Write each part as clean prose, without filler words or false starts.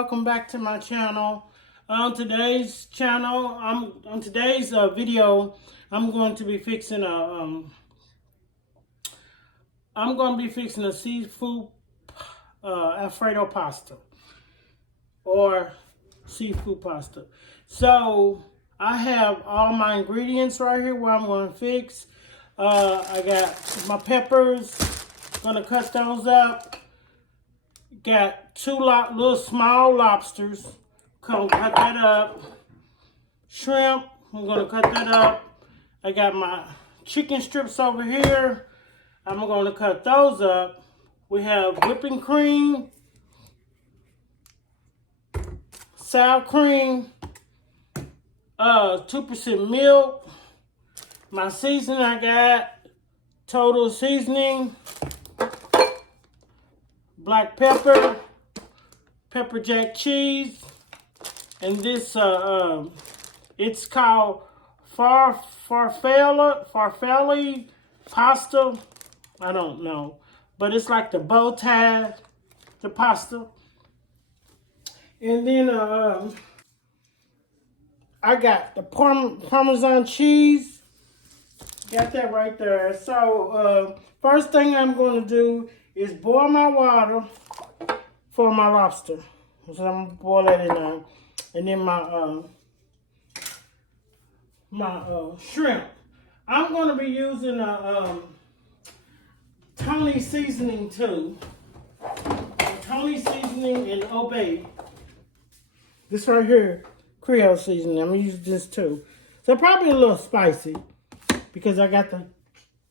welcome back to my channel. On today's video, I'm going to be fixing a seafood Alfredo pasta or seafood pasta. So I have all my ingredients right here where I'm going to fix. I got my peppers, gonna cut those up. Got two little small lobsters, gonna cut that up. Shrimp, I'm gonna cut that up. I got my chicken strips over here. I'm gonna cut those up. We have whipping cream, sour cream, 2% milk. My seasoning, I got total seasoning, black pepper, pepper jack cheese, and this it's called farfalle pasta. I don't know, but it's like the bow tie, the pasta. And then I got the Parmesan cheese. Got that right there. So first thing I'm going to do is boil my water for my lobster. So I'm going to boil that in there. And then my shrimp. I'm going to be using a Tony seasoning too. Tony seasoning and Obey. This right here, Creole seasoning. I'm going to use this too. So probably a little spicy because I got the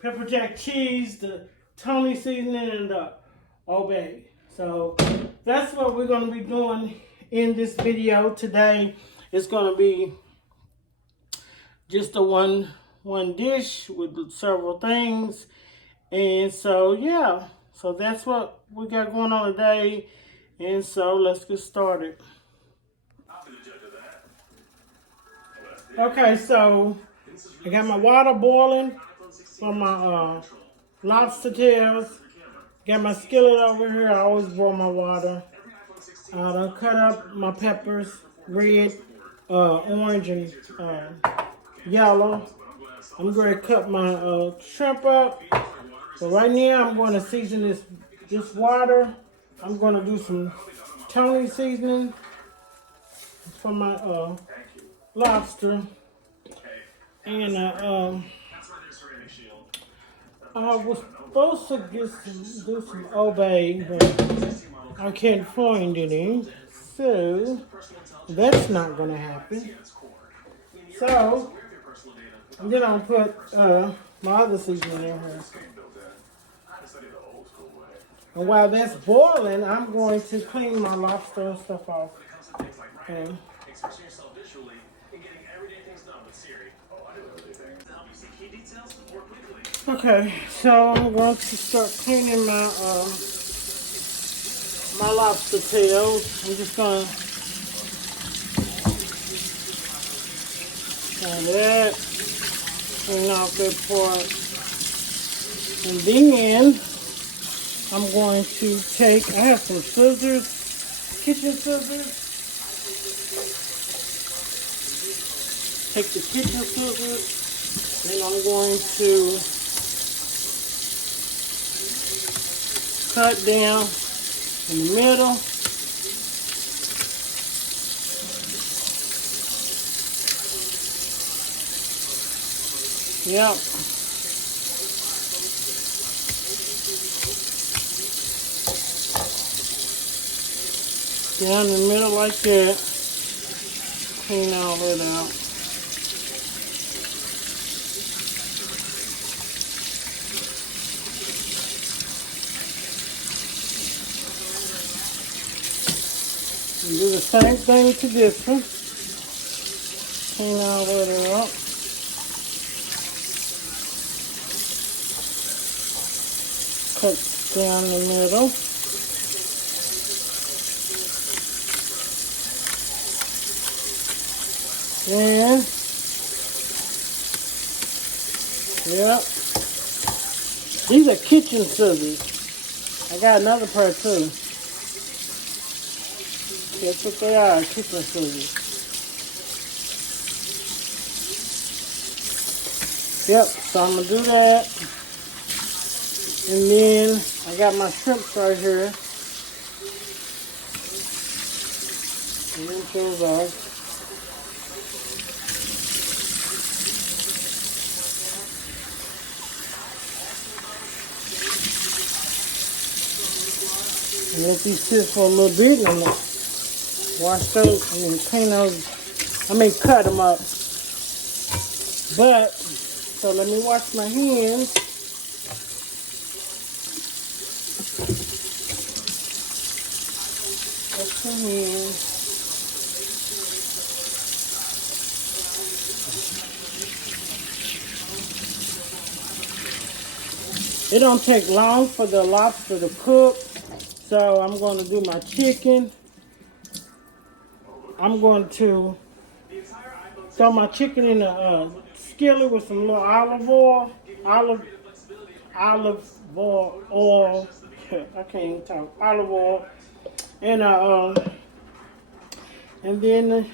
pepper jack cheese, the Tony seasoning, and the Obey. So that's what we're going to be doing in this video today. It's going to be just a one dish with several things. And so yeah, so that's what we got going on today. And so let's get started. Okay, so I got my water boiling for my lobster tails. Got my skillet over here. I always boil my water. I cut up my peppers, red, orange, and yellow. I'm going to cut my shrimp up. So right now I'm going to season this water. I'm going to do some Tony seasoning for my lobster. And I was supposed to do some Obey, but I can't find any, so that's not going to happen. So I'm going to put my other seasoning in here. And while that's boiling, I'm going to clean my lobster and stuff off. Okay. Okay, so I'm going to start cleaning my my lobster tails. I'm just gonna that, clean off that part, and then I'm going to take. I have some scissors, kitchen scissors. Take the kitchen scissors, and I'm going to cut down in the middle. Yep. Down in the middle like that. Clean all that out. And do the same thing to this one. Clean all that up. Cut down the middle. And yep. These are kitchen scissors. I got another pair too. That's what they are, chicken fingers. Yep, so I'm gonna do that. And then I got my shrimps right here. And then those off. And let these sit for a little bit, and I'm gonna wash those and then clean those. I may cut them up. But, so let me wash my hands. Wash my hands. It don't take long for the lobster to cook. So I'm going to do my chicken. I'm going to throw my chicken in a skillet with some little olive oil. Olive oil. I can't even talk. Olive oil. And then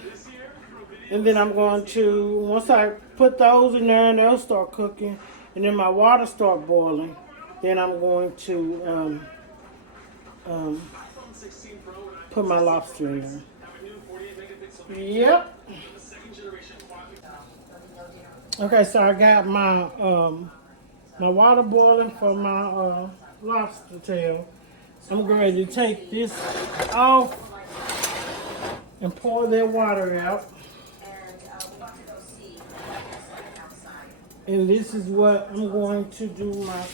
I'm going to, once I put those in there and they'll start cooking, and then my water start boiling, then I'm going to put my lobster in there. Yep. Okay, so I got my my water boiling for my lobster tail. I'm going to take this off and pour that water out. And this is what I'm going to do my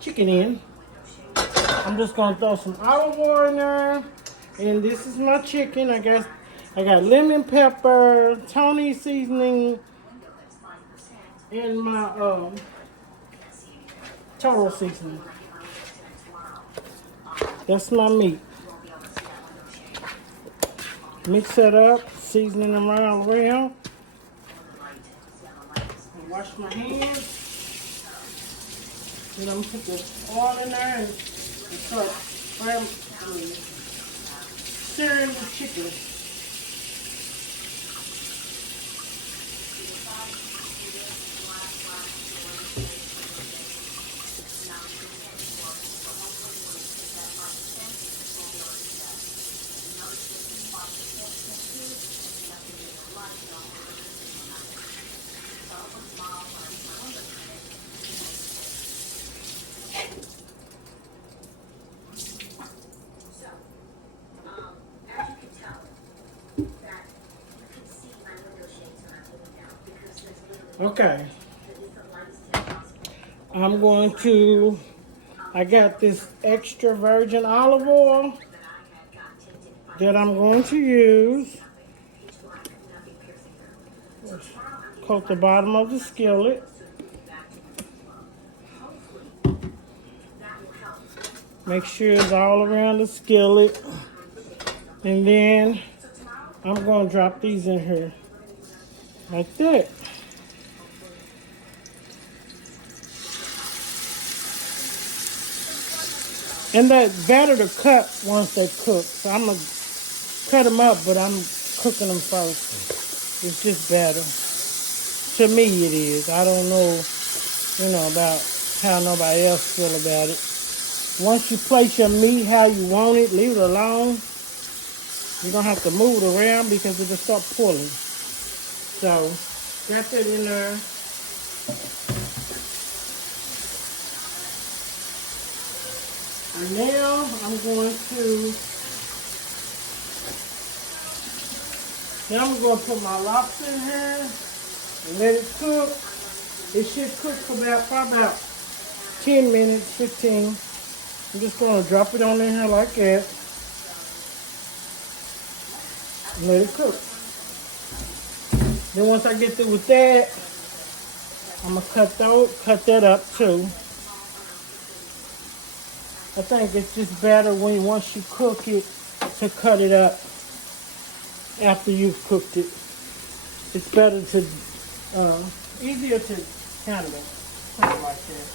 chicken in. I'm just going to throw some olive oil in there. And this is my chicken. I guess I got lemon pepper, Tony seasoning, and my total seasoning. That's my meat. Mix it up, seasoning them around. Wash my hands. Then I'm going to put the oil in there and start stirring the chicken. Okay, I'm going to, I got this extra virgin olive oil that I'm going to use. Coat the bottom of the skillet. Make sure it's all around the skillet. And then I'm going to drop these in here like that. And that batter to cut once they cook. So I'm going to cut them up, but I'm cooking them first. It's just better. To me it is. I don't know, about how nobody else feel about it. Once you place your meat how you want it, leave it alone. You don't have to move it around because it'll start pulling. So, got that in there. And now I'm going to put my lobster in here and let it cook. It should cook for probably about 10 minutes, 15. I'm just going to drop it on in here like that and let it cook. Then once I get through with that, I'm going to cut that up too. I think it's just better once you cook it to cut it up after you've cooked it. It's better to, easier to handle it like that.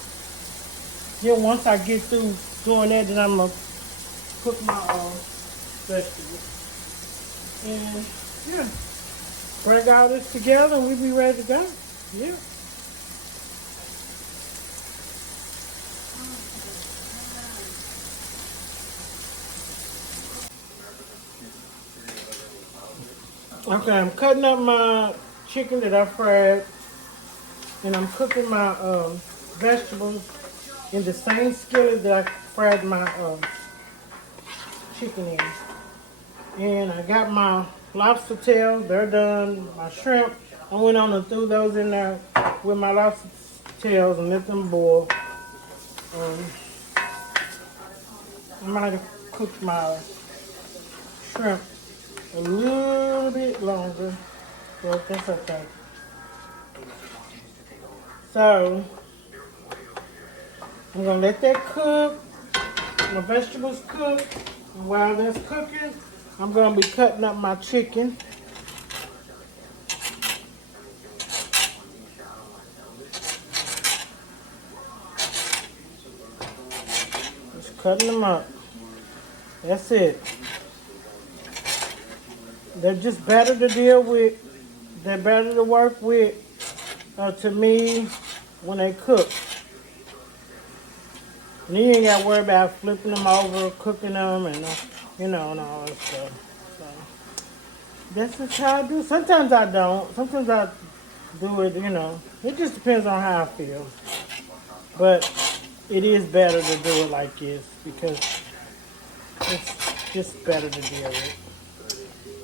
Then once I get through doing that, then I'm going to cook my vegetables. And yeah, bring all this together and we'll be ready to go. Yeah. Okay, I'm cutting up my chicken that I fried, and I'm cooking my vegetables in the same skillet that I fried my chicken in. And I got my lobster tails, they're done. My shrimp, I went on and threw those in there with my lobster tails and let them boil. I might have cooked my shrimp a little bit longer, but that's okay. So, I'm going to let that cook, my vegetables cook, and while that's cooking, I'm going to be cutting up my chicken. Just cutting them up. That's it. They're just better to deal with. They're better to work with, to me, when they cook. And you ain't got to worry about flipping them over, cooking them, and and all that stuff. So that's just how I do. Sometimes I don't. Sometimes I do it. It just depends on how I feel. But it is better to do it like this because it's just better to deal with.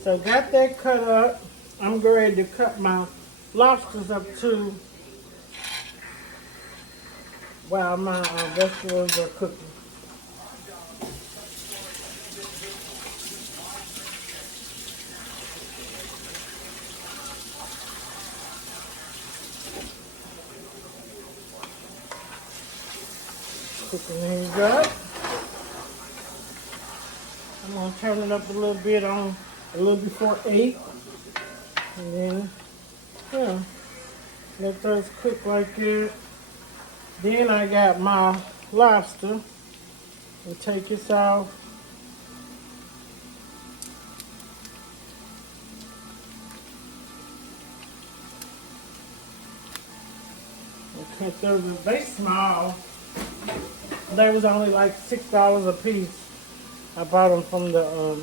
So got that cut up. I'm ready to cut my lobsters up too while my vegetables are cooking. Cooking these up. I'm going to turn it up a little bit on a little before 8. And then, yeah, let those cook like that. Then I got my lobster. And take this off. And cut those. They small. They was only like $6 a piece. I bought them from the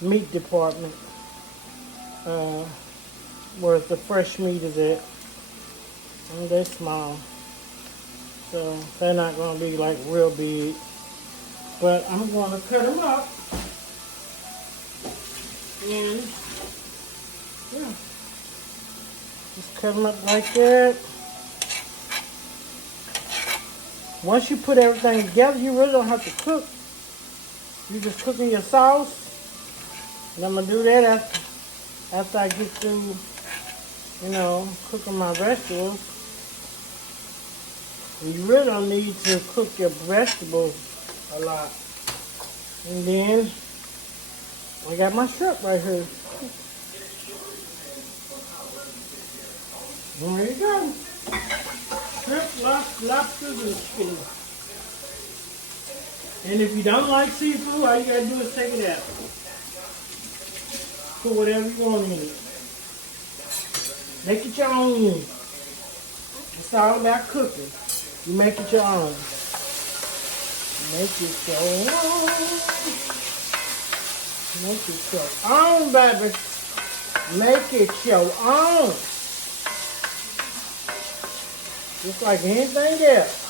meat department, where the fresh meat is at. And they're small, so they're not going to be like real big. But I'm going to cut them up, and yeah, just cut them up like that. Once you put everything together, you really don't have to cook. You just cooking your sauce. And I'm going to do that after I get through, cooking my vegetables. And you really don't need to cook your vegetables a lot. And then I got my shrimp right here. And there you go. Shrimp, lobsters, and chicken. And if you don't like seafood, all you gotta do is take it out. Put whatever you want in it. Make it your own. It's all about cooking. You make it your own. Make it your own. Make it your own, baby. Make it your own. Just like anything else.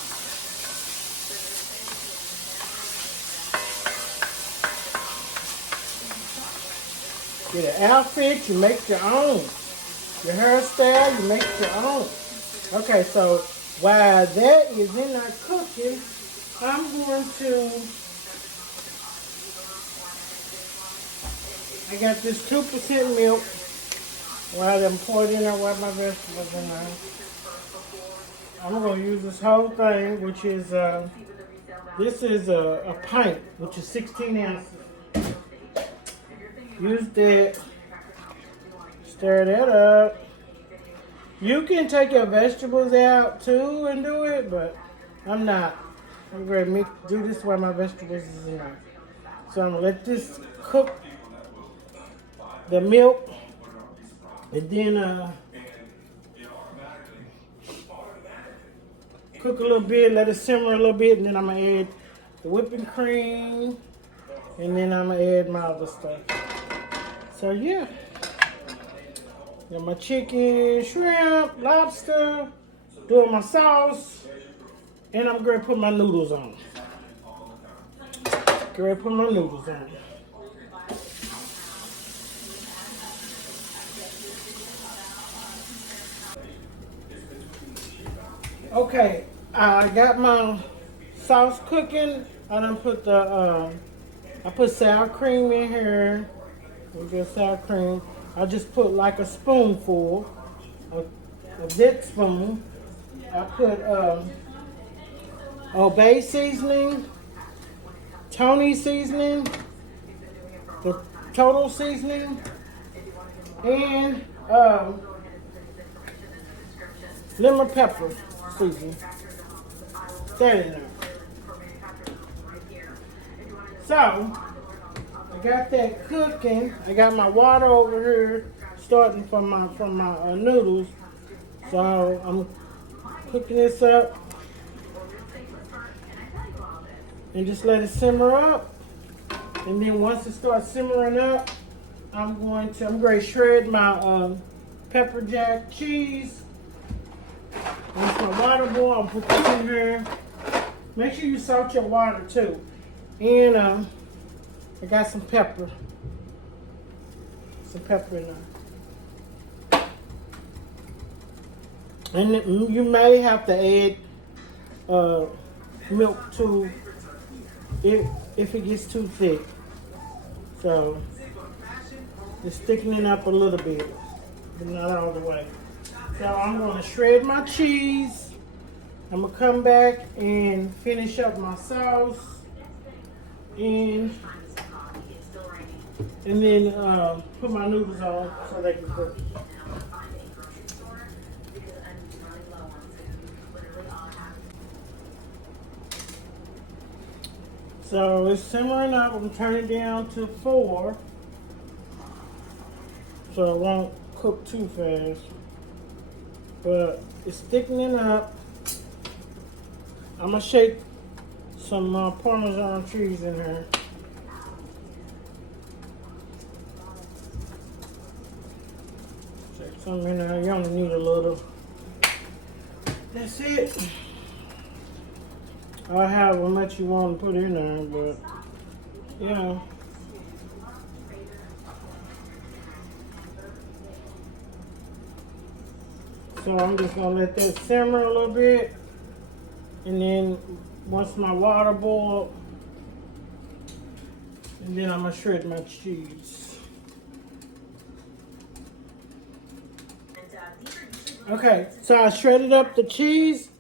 Get an outfit, you make your own. Your hairstyle, you make your own. Okay, so while that is in our cooking, I'm going to, I got this 2% milk while I'm pouring in there while my vegetables in there. I'm going to use this whole thing, which is, this is a pint, which is 16 ounces. Use that, stir that up. You can take your vegetables out too and do it, but I'm not. I'm going to do this while my vegetables is in there. So I'm gonna let this cook the milk, and then cook a little bit, let it simmer a little bit, and then I'm gonna add the whipping cream, and then I'm gonna add my other stuff. So yeah, got my chicken, shrimp, lobster, doing my sauce, and I'm gonna put my noodles on. Get ready to put my noodles on. Okay, I got my sauce cooking. I done put I put sour cream in here. We get sour cream. I just put like a spoonful, a big spoon. I put Obey seasoning, Tony seasoning, the total seasoning, and lemon pepper seasoning. That in there. So I got that cooking. I got my water over here starting from my noodles. So I'm cooking this up and just let it simmer up. And then once it starts simmering up, I'm going to shred my pepper jack cheese. Once my water boil, I'll put this in here. Make sure you salt your water too. And I got some pepper. Some pepper in there. And you may have to add milk too if it gets too thick. So just thickening up a little bit, but not all the way. So I'm going to shred my cheese. I'm going to come back and finish up my sauce. And then put my noodles on so they can cook. So it's simmering up. I'm turning it down to 4 so it won't cook too fast. But it's thickening up. I'm gonna shake some Parmesan cheese in here. Shake some in there. You only need a little. That's it. I'll have how much you want to put in there, but yeah. So I'm just gonna let that simmer a little bit, and then once my water boils, and then I'm gonna shred my cheese. Okay, so I shredded up the cheese.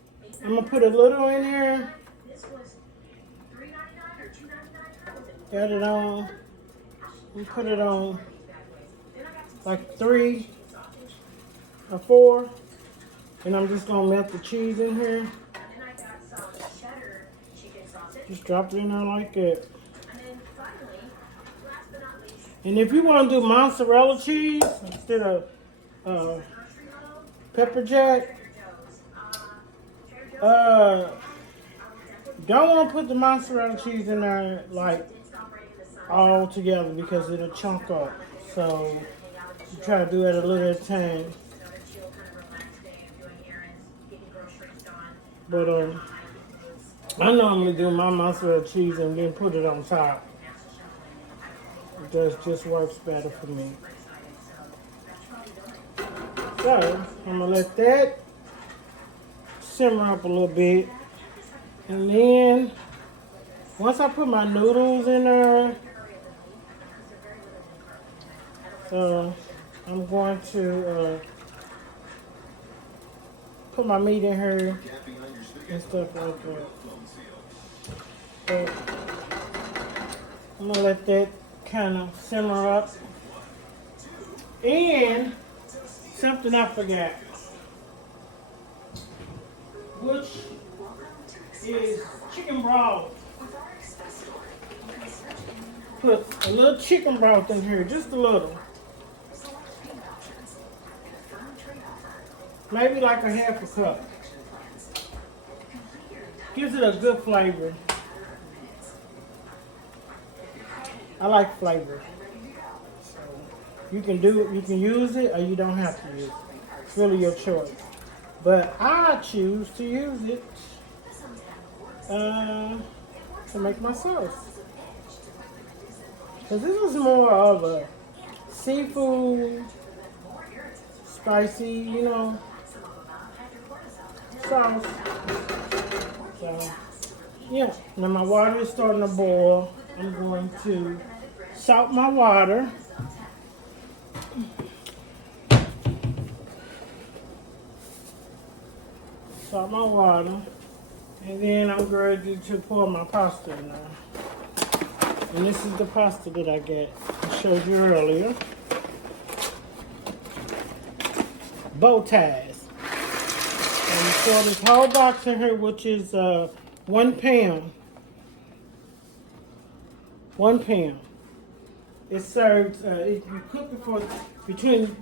I'm gonna put a little in here. Add it on. And put it on like 3 or 4. And I'm just gonna melt the cheese in here. Just drop it in there like that. And if you want to do mozzarella cheese instead of pepper jack, don't want to put the mozzarella cheese in there like all together because it'll chunk up. So you try to do it a little at a time. But I normally do my mozzarella cheese and then put it on top. It just works better for me. So I'm gonna let that simmer up a little bit, and then once I put my noodles in there, so I'm going to put my meat in here and stuff like that. So I'm gonna let that kind of simmer up. And something I forgot, which is chicken broth. put a little chicken broth in here, just a little. Maybe like a half a cup. Gives it a good flavor. I like flavor. So you can use it or you don't have to use it. It's really your choice. But I choose to use it to make my sauce. Because this is more of a seafood, spicy, you know, sauce. So, yeah. Now my water is starting to boil. I'm going to salt my water. Salt my water. And then I'm ready to pour my pasta in now. And this is the pasta that I got. I showed you earlier. Bow ties. And so this whole box in here, which is 1 pound. 1 pound. It serves, you cook it for between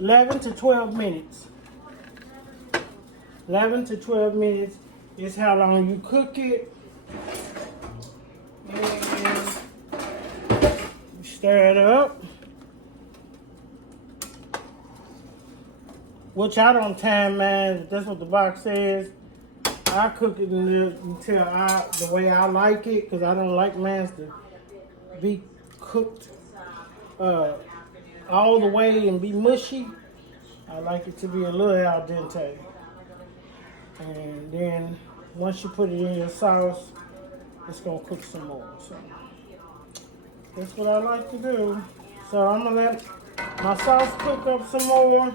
11 to 12 minutes. 11 to 12 minutes is how long you cook it. And you stir it up. Which I don't time mine. That's what the box says. I cook it until the way I like it, because I don't like mine to be cooked all the way and be mushy. I like it to be a little al dente. And then once you put it in your sauce, it's gonna cook some more. So that's what I like to do. So I'm gonna let my sauce cook up some more,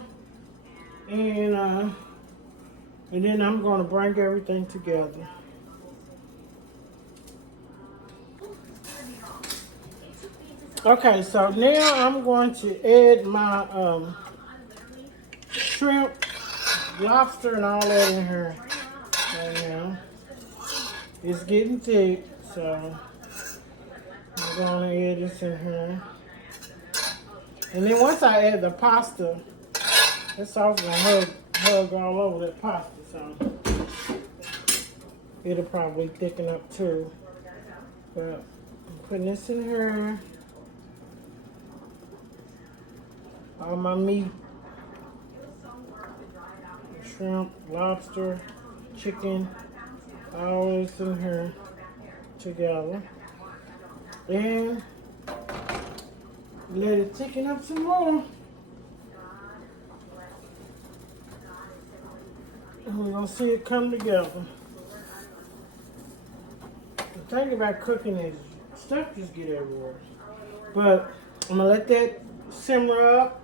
and then I'm gonna bring everything together. Okay, so now I'm going to add my shrimp, lobster, and all that in here right now. It's getting thick, so I'm gonna add this in here. And then once I add the pasta, it's also gonna hug all over that pasta, so it'll probably thicken up too. But I'm putting this in here. All my meat, shrimp, lobster, chicken, all this in here together. And let it thicken up some more. And we're gonna see it come together. The thing about cooking is stuff just get everywhere. But I'm gonna let that simmer up.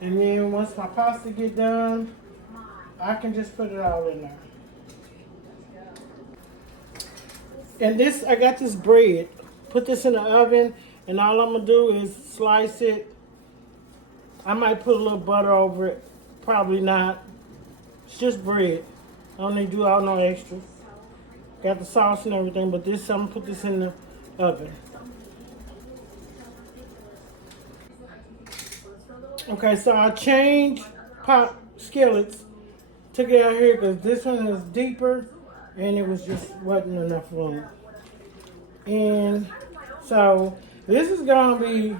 And then once my pasta get done, I can just put it all in there. And this, I got this bread. Put this in the oven, and all I'm gonna do is slice it. I might put a little butter over it. Probably not. It's just bread. I don't need to do all no extra. Got the sauce and everything, but this, I'm gonna put this in the oven. Okay, so I changed pot skillets. Took it out here because this one is deeper and it was just wasn't enough room. And so this is gonna be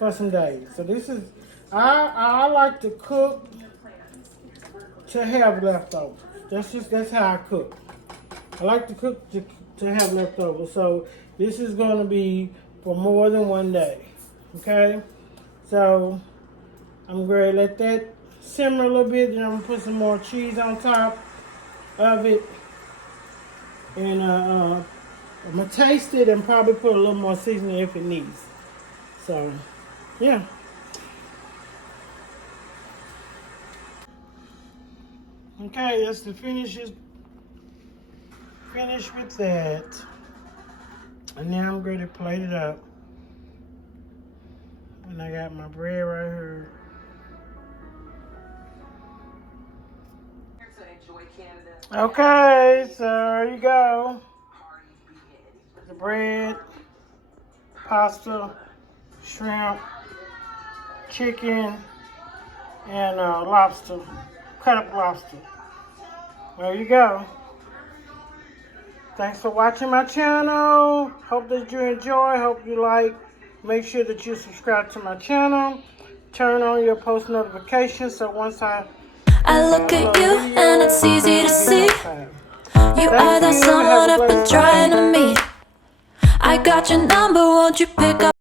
for some days. So this is, I like to cook to have leftovers. That's how I cook. I like to cook to have leftovers. So this is gonna be for more than one day. Okay? So I'm going to let that simmer a little bit, then I'm going to put some more cheese on top of it. And I'm going to taste it and probably put a little more seasoning if it needs. So, yeah. Okay, that's the finish with that. And now I'm going to plate it up. And I got my bread right here. Okay, so there you go. the bread, pasta, shrimp, chicken, and lobster, cut up lobster. There you go. Thanks for watching my channel. Hope that you enjoy. Hope you like. Make sure that you subscribe to my channel. Turn on your post notifications so once I look at you and it's easy to see. You are the someone I've been trying to meet. I got your number, won't you pick up?